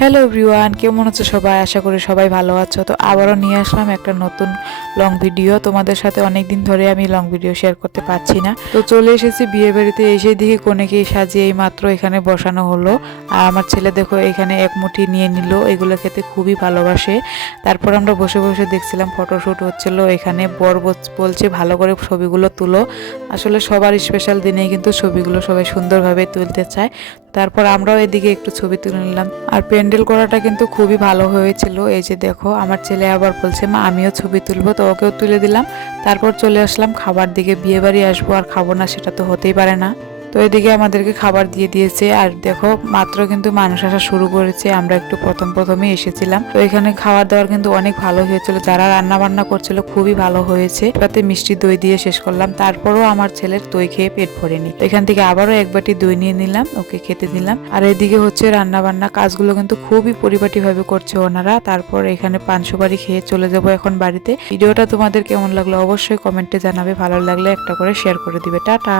Hello everyone, কেমন আছো সবাই? আশা করি সবাই ভালো আছো। তো আবারও নিয়ে আসলাম একটা নতুন লং ভিডিও। তোমাদের সাথে অনেক দিন ধরে আমি লং ভিডিও শেয়ার করতে পারছি না। তো চলে এসেছি বিয়ে বাড়িতে। এসে দেখি কনেকে সাজিয়ে এই মাত্র এখানে বসানো হলো। আর আমার ছেলে দেখো এখানে এক মুঠি নিয়ে নিল। এগুলো খেতে খুবই ভালোবাসে। তারপর আমরা বসে বসে দেখছিলাম ফটোশ্যুট হচ্ছিল। এখানে বর বলছে ভালো করে ছবিগুলো তুলো। আসলে সবার স্পেশাল দিনেই কিন্তু ছবিগুলো সবাই সুন্দরভাবে তুলতে চায়। তারপর আমরাও এদিকে একটু ছবি তুলে নিলাম। আর প্যান্ডেল করাটা কিন্তু খুবই ভালো হয়েছিল। এই যে দেখো আমার ছেলে আবার বলছে মা আমিও ছবি তুলবো, তো ওকেও তুলে দিলাম। তারপর চলে আসলাম খাবার দিকে। বিয়ে বাড়ি আসবো আর খাবো না সেটা তো হতেই পারে না। তো এদিকে আমাদেরকে খাবার দিয়ে দিয়েছে। আর দেখো মাত্র কিন্তু মানুষ আসা শুরু করেছে। আমরা একটু প্রথমেই এসেছিলাম। তো এখানে খাবার দাবার কিন্তু অনেক ভালো হয়েছিল। যারা রান্না বান্না করছিল খুবই ভালো হয়েছে। তাতে মিষ্টি দই দিয়ে শেষ করলাম। তারপরও আমার ছেলের দই খেয়ে পেট ভরেনি। তো এখান থেকে আবারও এক বাটি দই নিয়ে নিলাম, ওকে খেতে দিলাম। আর এদিকে হচ্ছে রান্না বান্না কাজগুলো কিন্তু খুবই পরিপাটি ভাবে করছে ওনারা। তারপর এখানে পান সুপারি খেয়ে চলে যাব এখন বাড়িতে। ভিডিওটা তোমাদের কেমন লাগলো অবশ্যই কমেন্টে জানাবে। ভালো লাগলে একটা করে শেয়ার করে দিবে। টাটা।